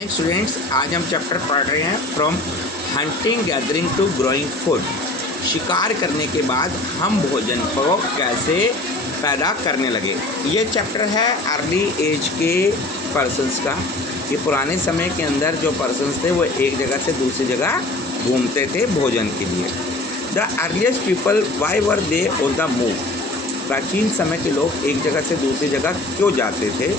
Students, आज हम chapter पढ़ रहे हैं from hunting gathering to growing food. शिकार करने के बाद हम भोजन को कैसे पैदा करने लगे। ये चैप्टर है अर्ली एज के पर्सन्स का। ये पुराने समय के अंदर जो पर्सन्स थे वो एक जगह से दूसरी जगह घूमते थे भोजन के लिए। The earliest people why were they on the move. प्राचीन समय के लोग एक जगह से दूसरी जगह क्यों जाते थे।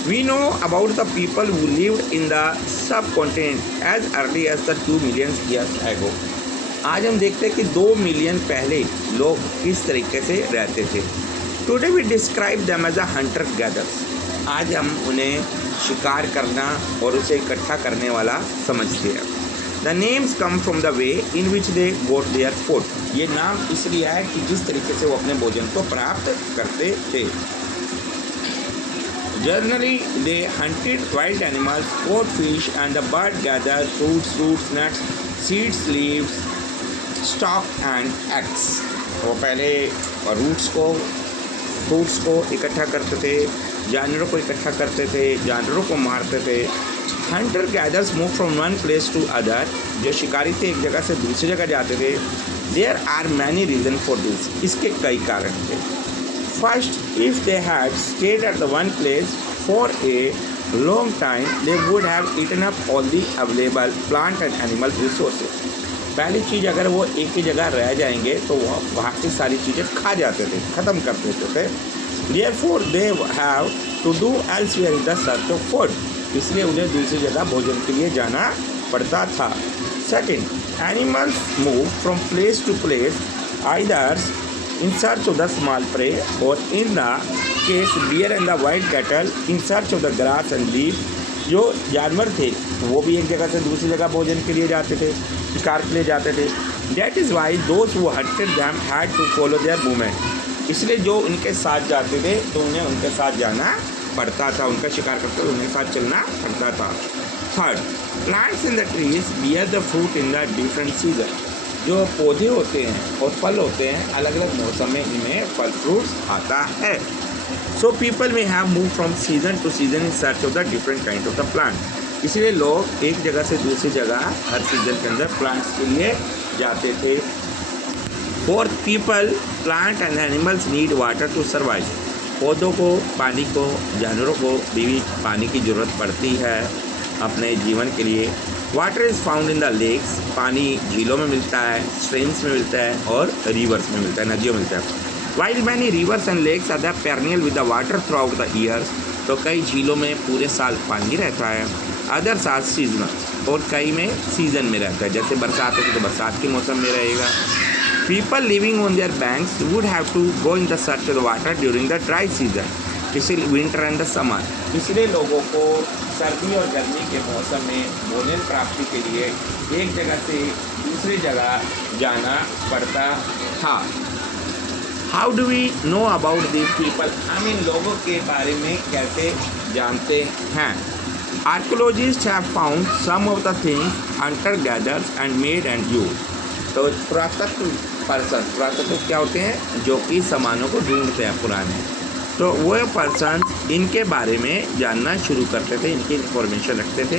We know about the people who lived in the subcontinent as early as the 2 million years ago. आज हम देखते हैं कि 2 मिलियन पहले लोग किस तरीके से रहते थे। Today we describe them as a hunter gatherers. आज हम उन्हें शिकार करना और उसे इकट्ठा करने वाला समझते हैं। The names come from the way in which they got their food. ये नाम इसलिए है कि जिस तरीके से वो अपने भोजन को प्राप्त करते थे। Generally, they hunted wild animals, caught fish, and the bird gathered fruits, nuts, seeds, leaves, stalk, and eggs. वो पहले फ्रूट्स को इकट्ठा करते थे, जानवरों को इकट्ठा करते थे, जानवरों को मारते थे। Hunter gathers move from one place to other. जो शिकारी थे एक जगह से दूसरी जगह जाते थे। There are many reason for this. इसके कई कारण थे। First, if they had stayed at the one place for a long time, they would have eaten up all the available plant and animal resources. पहली चीज़, अगर वो एक ही जगह रह जाएंगे तो वहाँ की सारी चीज़ें खा जाते थे, ख़त्म कर देते थे। Therefore, they have to do elsewhere in the search of food. इसलिए उन्हें दूसरी जगह भोजन के लिए जाना पड़ता था। Second, animals move from place to place, either in search of the small prey, or in the case deer and the wild cattle, in search of the grass and leaf. जो जानवर थे वो भी एक जगह से दूसरी जगह भोजन के लिए जाते थे, शिकार के लिए जाते थे। That is why those who hunted them had to follow their movement. इसलिए जो उनके साथ जाते थे तो उन्हें उनके साथ जाना पड़ता था, उनका शिकार करते हुए उनके साथ चलना पड़ता था। Third, plants in the trees bear the fruit in the different season. जो पौधे होते हैं और फल होते हैं अलग अलग मौसम में इनमें फल फ्रूट्स आता है। सो पीपल में have move from season two season in search of the different kind of the plant. इसलिए लोग एक जगह से दूसरी जगह हर सीजन के अंदर प्लांट्स के लिए जाते थे। Fourth, people, plant and animals need water to survive. पौधों को, पानी को, जानवरों को भी पानी की ज़रूरत पड़ती है अपने जीवन के लिए। Water is found in the lakes. पानी झीलों में मिलता है, स्ट्रीम्स में मिलता है और रिवर्स में मिलता है, नदियों में मिलता है। While many rivers and lakes are the perennial with the water throughout the years. तो कई झीलों में पूरे साल पानी रहता है। अदर्स आर सीजनल, और कई में सीजन में रहता है। जैसे बरसात होती है तो बरसात के मौसम में रहेगा। People living on their banks would have to go in the search of the water during the dry season, इसलिए विंटर एंड द समर। इसलिए लोगों को सर्दी और गर्मी के मौसम में भोजन प्राप्ति के लिए एक जगह से दूसरी जगह जाना पड़ता था। How do we know about this people. हम इन लोगों के बारे में कैसे जानते हैं। Archaeologist have found some of the things hunter gathers and made and use. तो पुरातत्व क्या होते हैं, जो कि सामानों को ढूंढते हैं पुराने। तो वो पर्सन इनके बारे में जानना शुरू करते थे, इनकी इंफॉर्मेशन रखते थे।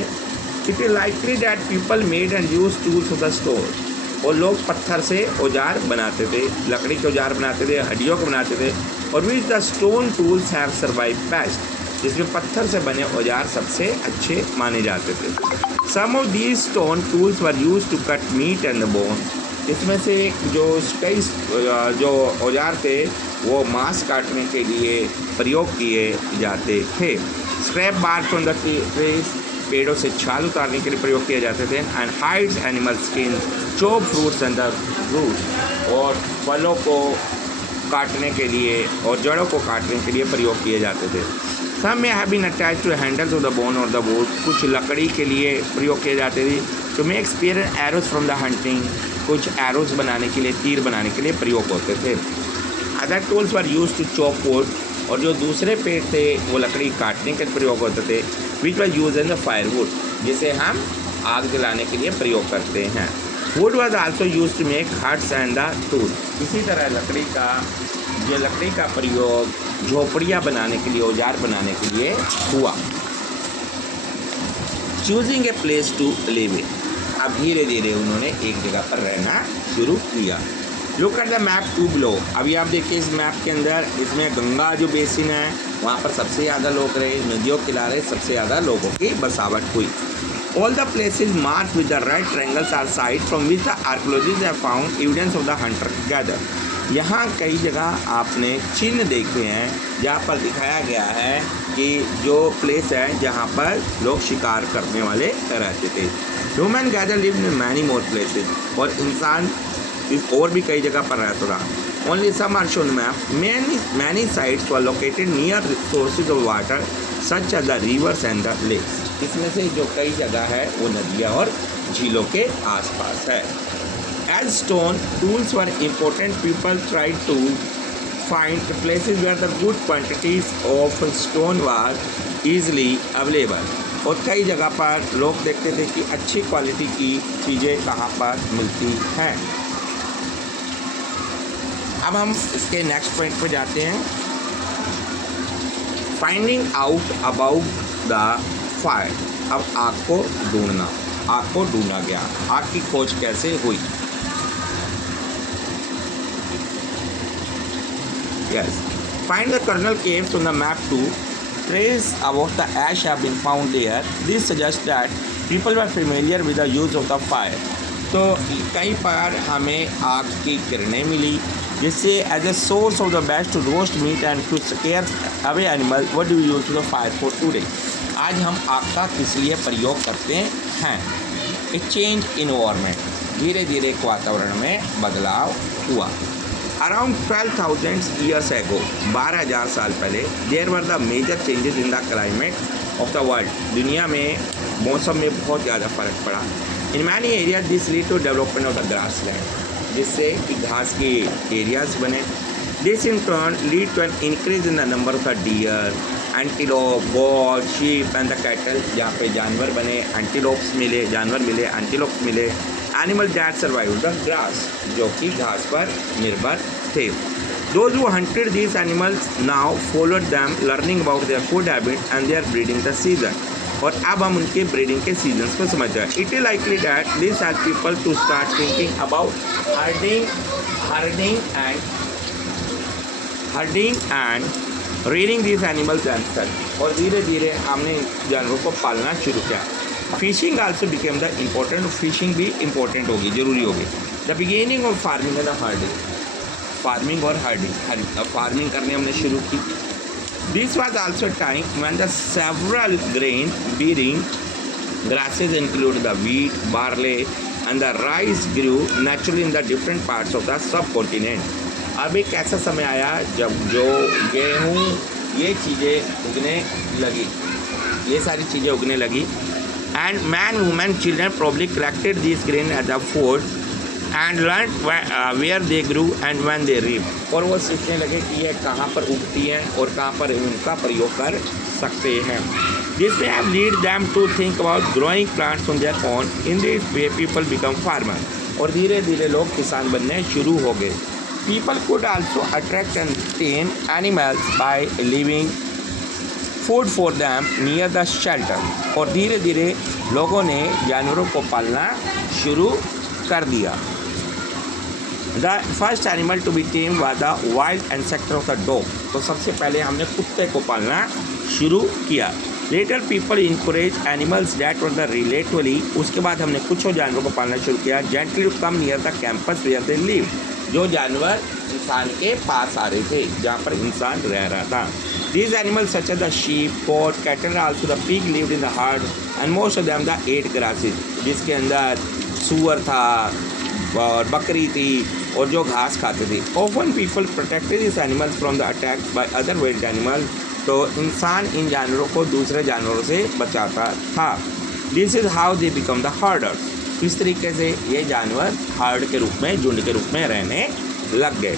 It is likely that people made and use tools of the store. और लोग पत्थर से औजार बनाते थे, लकड़ी के औजार बनाते थे, हड्डियों को बनाते थे। और which the stone tools have survive best, जिसमें पत्थर से बने औजार सबसे अच्छे माने जाते थे। Some of these stone tools were use to cut meat and bone. इसमें से जो कई जो औजार थे वो मांस काटने के लिए प्रयोग किए जाते थे। Scrap bar from the trees, पेड़ों से छाल उतारने के लिए प्रयोग किए जाते थे। And hides animal skin, chop fruits and the fruit, और फलों को काटने के लिए और जड़ों को काटने के लिए प्रयोग किए जाते थे। Some may have been attached to handles of the bone और द वुड। कुछ लकड़ी के लिए प्रयोग किए जाते थे। To make spear and arrows from the hunting. कुछ एरोज बनाने के लिए, तीर बनाने के लिए प्रयोग होते थे। Other tools were use to chop wood, और जो दूसरे पेड़ थे वो लकड़ी काटने के प्रयोग होते थे। Which were use in the firewood, जिसे हम आग जलाने के लिए प्रयोग करते हैं। Wood was also use to make huts and the tool. इसी तरह लकड़ी का प्रयोग झोपड़ियाँ बनाने के लिए, औजार बनाने के लिए हुआ। Choosing a place to live in. अब धीरे धीरे उन्होंने एक जगह पर रहना शुरू किया। Look at the map to below. अभी आप देखिए इस मैप के अंदर, इसमें गंगा जो बेसिन है वहाँ पर सबसे ज़्यादा लोग रहे, नदियों के किनारे सबसे ज़्यादा लोगों की बसावट हुई। All the places marked with the red triangles are sites from which the archaeologists have found evidence of the hunter-gatherer। यहाँ कई जगह आपने चिन्ह देखे हैं जहाँ पर दिखाया गया है कि जो प्लेस है जहाँ पर लोग शिकार करने वाले रहते थे। Human gather lived in many more places, और इंसान और भी कई जगह पर रहता था। Only some are shown map. Many sites were located near sources of water such as the rivers and the lakes. इसमें से जो कई जगह है वो नदियाँ और झीलों के आसपास है। As stone tools were important, people tried to find places where the good quantities of stone was easily available। और कई जगह पर लोग देखते थे कि अच्छी क्वालिटी की चीज़ें कहाँ पर मिलती हैं। अब हम इसके नेक्स्ट पॉइंट पर जाते हैं। Finding out about the fire. अब आग को ढूंढा गया। आग की खोज कैसे हुई? Yes. Find the kernel caves on the map too. Traces about the ash have been found there. This suggests that people were familiar with the use of the fire. तो कई बार हमें आग की किरणें मिली जिससे as a source of the best to roast meat and to scare away animal. What do you use the fire for today? आज हम आग का किस लिए प्रयोग करते हैं? A change in environment. धीरे धीरे एक वातावरण में बदलाव हुआ। अराउंड 12,000 ईयर्स एगो, 12,000 साल पहले, there were the major changes in the climate of the world. दुनिया में मौसम में बहुत ज़्यादा फर्क पड़ा। In many area this lead to development of the grass land, जिससे कि घास के एरियाज बने। This in turn lead to an increase in the number of the deer, antelope, goat, sheep and the cattle. जहाँ पे जानवर बने, antelopes मिले, जानवर मिले, एंटीलोप्स मिले। Animal that survive the grass, जो कि घास पर निर्भर थे। Those who hunted these animals now followed them, learning about their food habits and their breeding the season। और अब हम उनके ब्रीडिंग के सीजन्स को समझते हैं। It is likely that this help people to start thinking about herding and rearing this animals themselves. और धीरे धीरे हमने जानवरों को पालना शुरू किया। Fishing also became the important. Fishing भी इम्पोर्टेंट होगी, जरूरी होगी। The beginning of farming and herding. Farming और हर्डिंग, फार्मिंग करने हमने शुरू की। This was also a time when the several grain-bearing grasses including the wheat, barley and the rice grew naturally in the different parts of the subcontinent। अब एक ऐसा समय आया जब जो गेहूँ ये चीज़ें उगने लगी, ये सारी चीज़ें उगने लगी। And man, women, children probably collected these grain at the fort and learned where they grew and when they reaped। और वो सीखने लगे कि ये कहाँ पर उगती हैं और कहाँ पर उनका प्रयोग कर सकते हैं। This may have lead them to think about growing plants on their own। In this way people become farmer। और धीरे धीरे लोग किसान बनने शुरू हो गए। People could also attract and tame animals by leaving food for them near the shelter। और धीरे धीरे लोगों ने जानवरों को पालना शुरू कर दिया। The first animal to be tamed was the wild ancestor of the dog। तो सबसे पहले हमने कुत्ते को पालना शुरू किया। Later people encouraged animals that were the relatively। उसके बाद हमने कुछ और जानवरों को पालना शुरू किया। Gently to come near the campus where they live। जो जानवर इंसान के पास आ रहे थे, जहाँ पर इंसान रह रहा था। These animals such as the sheep, goat, cattle, also the pig lived in the herd and most of them the ate grasses। जिसके अंदर सूअर था और बकरी थी और जो घास खाते थे। Often people protected these animals from the attacks by other wild animals। तो इंसान इन जानवरों को दूसरे जानवरों से बचाता था। This is how they become the herders। इस तरीके से ये जानवर हर्ड के रूप में, झुंड के रूप में रहने लग गए।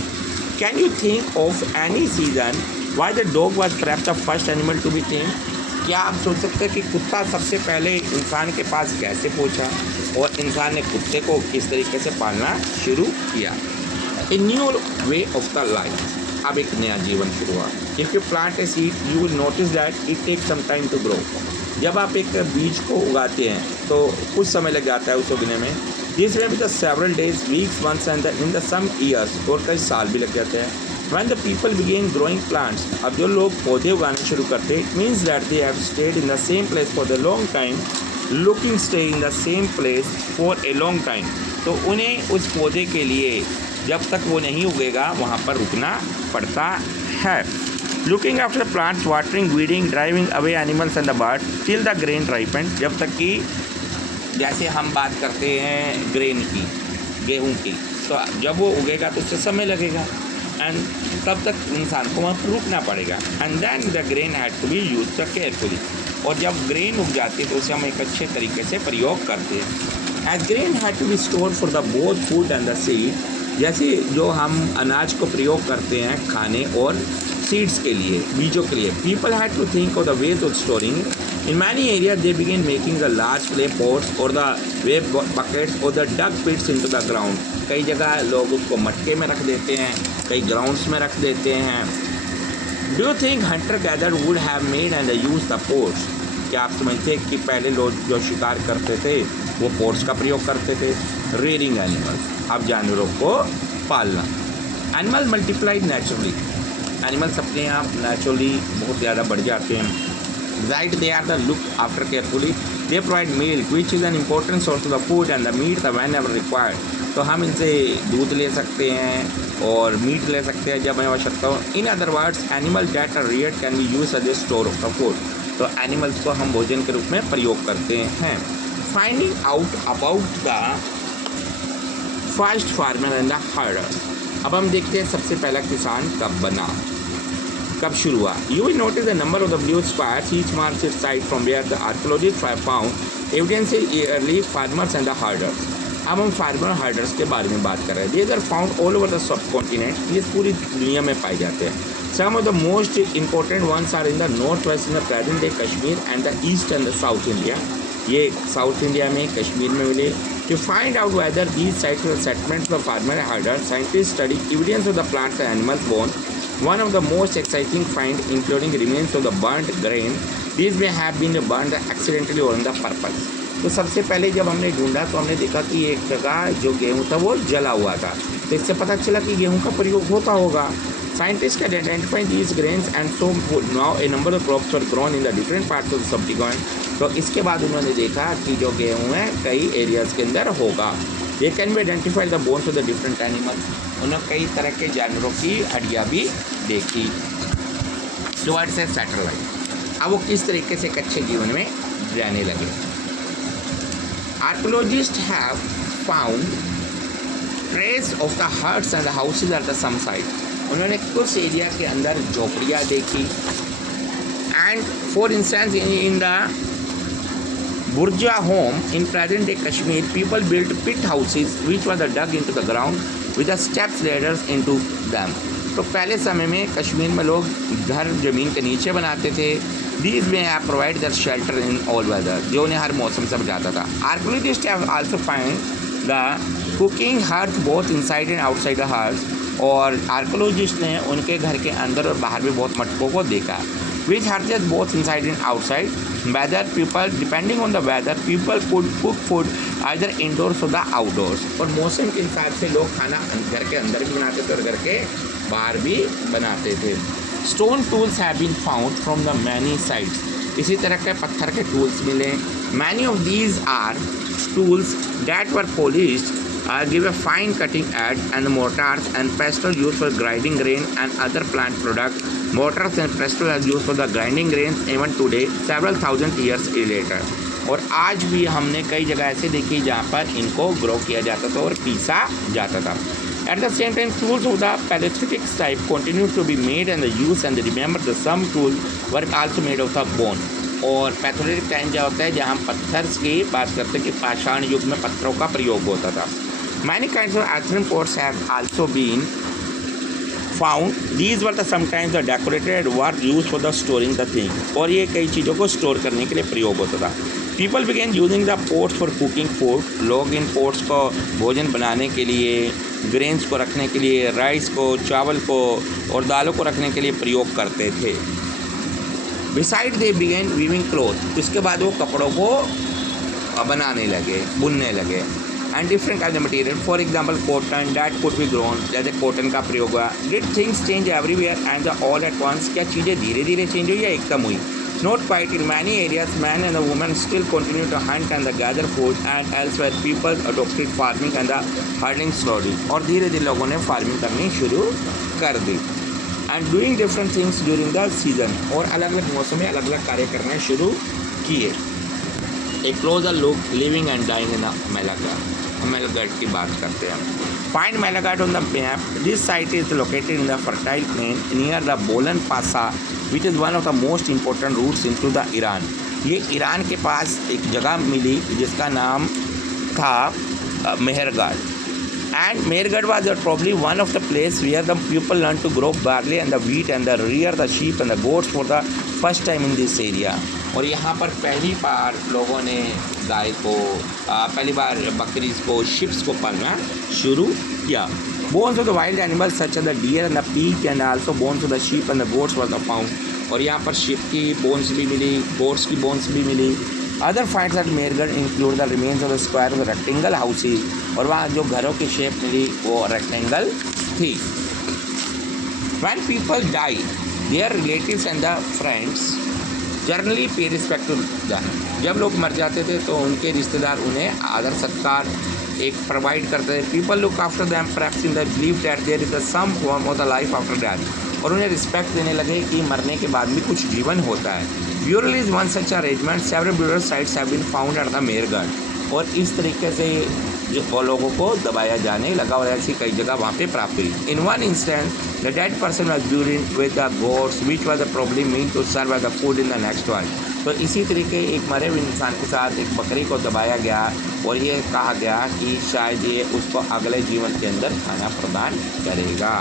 Can you think of any season why the dog was perhaps the first animal to be tamed? क्या आप सोच सकते हैं कि कुत्ता सबसे पहले इंसान के पास कैसे पहुंचा और इंसान ने कुत्ते को किस तरीके से पालना शुरू किया? A new way of the life. अब एक नया जीवन शुरू हुआ। If you plant a seed you will notice that it takes some time to grow. जब आप एक बीज को उगाते हैं तो कुछ समय लग जाता है उस उगने में, जिसमें भी the several days, weeks, months and in the some years, और कई साल भी लग जाते हैं। When the people begin growing plants, अब जो लोग पौधे उगाने शुरू करते हैं, it means that they have stayed in the same place for the long time, looking stay in the same place for a long time। तो उन्हें उस पौधे के लिए जब तक वो नहीं उगेगा वहाँ पर रुकना पड़ता है। Looking after plants, watering, weeding, driving away animals and the birds till the grain ripen, जब तक कि जैसे हम बात करते हैं ग्रेन की, गेहूँ की, तो जब वो उगेगा तो उससे समय लगेगा एंड तब तक इंसान को वहाँ पर रुकना पड़ेगा। And then the grain had to be use carefully, और जब ग्रेन उग जाती है तो उसे हम एक अच्छे तरीके से प्रयोग करते हैं। As grain had to be store for the both food and the seed, जैसे जो हम अनाज को प्रयोग करते हैं खाने और सीड्स के लिए, बीजों के लिए। People had to think of the ways of storing. In many area they begin making the large clay pots और द वेव बकेट्स और the dug pits into the ground. कई जगह लोग उसको मटके में रख देते हैं, कई ग्राउंड्स में रख देते हैं। Do you think Hunter gather would have made and use the ports? क्या आप समझते हैं कि पहले लोग जो शिकार करते थे वो पोर्ट्स का प्रयोग करते थे? रेयरिंग एनिमल्स, अब जानवरों को पालना। एनिमल मल्टीप्लाइड नेचुरली, एनिमल्स अपने आप नेचुरली बहुत ज़्यादा बढ़ जाते हैं। Right, they are the look after carefully, they provide milk which is an important source of the food and the meat the whenever required. तो हम इनसे दूध ले सकते हैं और मीट ले सकते हैं जब हमें आवश्यकता हो। In other words, animal that are reared can be use as a store of the food. तो एनिमल्स को हम भोजन के रूप में प्रयोग करते हैं। Finding out about the first farmer and the herder. अब हम देखते हैं सबसे पहला किसान कब बना, कब शुरू हुआ। You will notice the number of the blue squares each marks its site from where the archaeologist have found evidence early farmers and the herders. अब हम फार्मर हर्डर्स के बारे में बात कर रहे हैं। These are found all over the subcontinent, ये पूरी दुनिया में पाए जाते हैं। Some of the most important ones are in the north west in the present day Kashmir and the east and the south India. ये साउथ इंडिया में, कश्मीर में मिले। To find out whether these sites were settlements of farmer herders, scientist study evidence of the plants and animals bone. One of the most exciting find including remains of the burnt grain. These may have been burned accidentally or on the purpose. तो सबसे पहले जब हमने ढूंढा तो हमने देखा कि एक जगह जो गेहूँ था वो जला हुआ था, तो इससे पता चला कि गेहूँ का प्रयोग होता होगा। Scientists can identify these grains and so now a number of crops were grown in the different parts of the subcontinent. तो इसके बाद उन्होंने देखा कि जो गेहूँ है कई एरियाज़ के अंदर होगा। They can be identified the bones of the different animals. उन्होंने कई तरह के जानवरों की हड्डियाँ भी देखी। टुवर्ड्स ए सैटेलाइट, अब वो किस तरीके से कच्चे जीवन में रहने लगे। Archaeologist have found trace of the huts and houses at the some site. उन्होंने कुछ एरिया के अंदर झोपड़ियाँ देखी। And for instance in the Burja home in present day Kashmir, people built pit houses which were dug into the ground with the steps ladders into them. तो पहले समय में कश्मीर में लोग घर ज़मीन के नीचे बनाते थे। These may have provided their shelter in all weather, जो उन्हें हर मौसम से बचाता था। Archaeologists have also found the cooking hearth both inside and outside the house, और आर्कियोलॉजिस्ट ने उनके घर के अंदर और बाहर भी बहुत मटकों को देखा। Which hearths both inside and outside, whether people depending on the weather people could cook food either indoors or the outdoors। और मौसम के हिसाब से लोग खाना घर के अंदर भी बनाते थे और घर के बाहर भी बनाते थे। Stone tools have been found from the many sites, इसी तरह के पत्थर के टूल्स मिले। Many of these are tools that were polished, give a fine cutting edge, and mortars and pestle used for grinding grain and other plant products. Mortars and pestle are used for the grinding grains even today, several thousand years later. और आज भी हमने कई जगह ऐसे देखी जहाँ पर इनको ग्रो किया जाता था और पीसा जाता था। At the same time, tools of the Paleolithic type continue to be made and used, and remember that some tools were also made of the bone. और पैथोलिथिक टाइम क्या होता है जहाँ हम पत्थर की बात करते हैं कि पाषाण युग में पत्थरों का प्रयोग होता था। Many kinds of earthen pots have also been found. These were sometimes the decorated were used for the storing the things. और ये कई चीज़ों को स्टोर करने के लिए प्रयोग होता था। People began using the pots for cooking food. लोग इन पोट्स को भोजन बनाने के लिए, ग्रेन्स को रखने के लिए, राइस को, चावल को और दालों को रखने के लिए प्रयोग करते थे। Beside they began weaving cloth, इसके बाद वो कपड़ों को बनाने लगे, बुनने लगे। And different kind of material, for example cotton that could be grown, जैसे कॉटन का प्रयोग हुआ। Did things change everywhere and the all at once, क्या चीज़ें धीरे धीरे चेंज हुई या एकदम हुई? Not quite. In many areas, men and the women still continue to hunt and gather food, and elsewhere, people adopted farming and the herding slowly. और धीरे धीरे लोगों ने फार्मिंग करनी शुरू कर दी। And doing different things during the season, और अलग अलग मौसम में अलग अलग कार्य करना शुरू किए। A closer look, living and dying in Malagad. Malagad की बात करते हैं। Find Malagad on the map. This site is located in the fertile plain near the Bolan Passa, which is one of the most important routes into the Iran. ये Iran के पास एक जगह मिली जिसका नाम था Mehrgarh. And Mehergarh was probably one of the place where the people learned to grow barley and the wheat and the rear the sheep and the goats for the first time in this area. और यहाँ पर पहली बार लोगों ने गाय को पहली बार बकरी को शिप्स को पालना शुरू किया। Bones of the wild animals such as the deer and the pig and also bones of the sheep and the goats were found. और यहाँ पर शिप की बोन्स भी मिली, गोट्स की बोन्स भी मिली। Other finds at Mehrgarh include the remains of the square of the rectangle houses, और वहाँ जो घरों की शेप मिली वो रेक्टेंगल थी। When people die, their relatives and the friends generally पे रिस्पेक्ट टू them. जब लोग मर जाते थे तो उनके रिश्तेदार उन्हें आदर सत्कार एक प्रोवाइड करते थे। People look after them perhaps in the believe that there is some form of the life after death, और उन्हें रिस्पेक्ट देने लगे कि मरने के बाद भी कुछ जीवन होता है। Burial is one such arrangement, several burial sites have been found at the Mehrgarh, और इस तरीके से जो लोगों को दबाया जाने लगा और ऐसी कई जगह वहाँ पे प्राप्त हुई। In one instance the dead person was buried with the goats which was the problem mean to serve as the food in the next one. तो इसी तरीके एक मरे हुए इंसान के साथ एक बकरी को दबाया गया और ये कहा गया कि शायद ये उसको अगले जीवन के अंदर खाना प्रदान करेगा।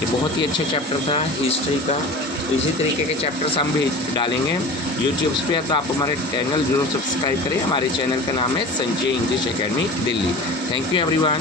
ये बहुत ही अच्छा चैप्टर था हिस्ट्री का। तो इसी तरीके के चैप्टर्स हम भी डालेंगे यूट्यूब पे, तो आप हमारे चैनल जरूर सब्सक्राइब करें। हमारे चैनल का नाम है Sanjay English academy Delhi. Thank you everyone.